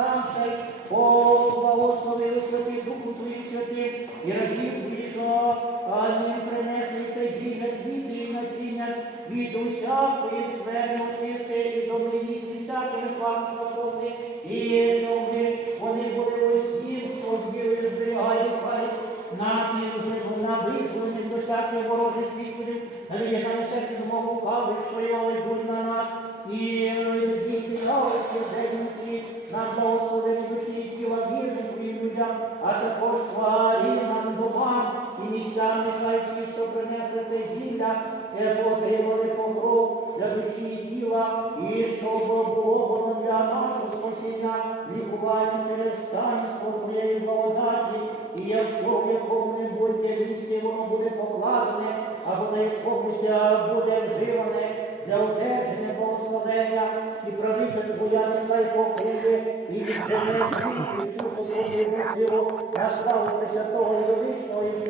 станцій, благословили святий Духу Твої святим, і радів твоїжо, а їм принесли те зілля квіти і насіння, від усякої сфери очисти і добрині всякої факти походи, і щоб вони, були усім, хто збірою зберігає хай, на на визволення до всяких ворожих відповідей, навіть на всякі змогу кави, що я йдуть на нас, і зайнучі, на благословені душі і тіла вірним твоїм людям, а також тваринам, домам і місцям нехай всі, що принесли це зілля, е, отримали покров для душі і тіла, і щоб було для нашого спасіння, лікування через таїнство твоєї благодаті, і якщо в якому-небудь місці воно буде покладене, або на якомусь буде вживане для одержання благословення і правитель Бога нехай покриє і віджене всю покрову силу на славу Пресвятого і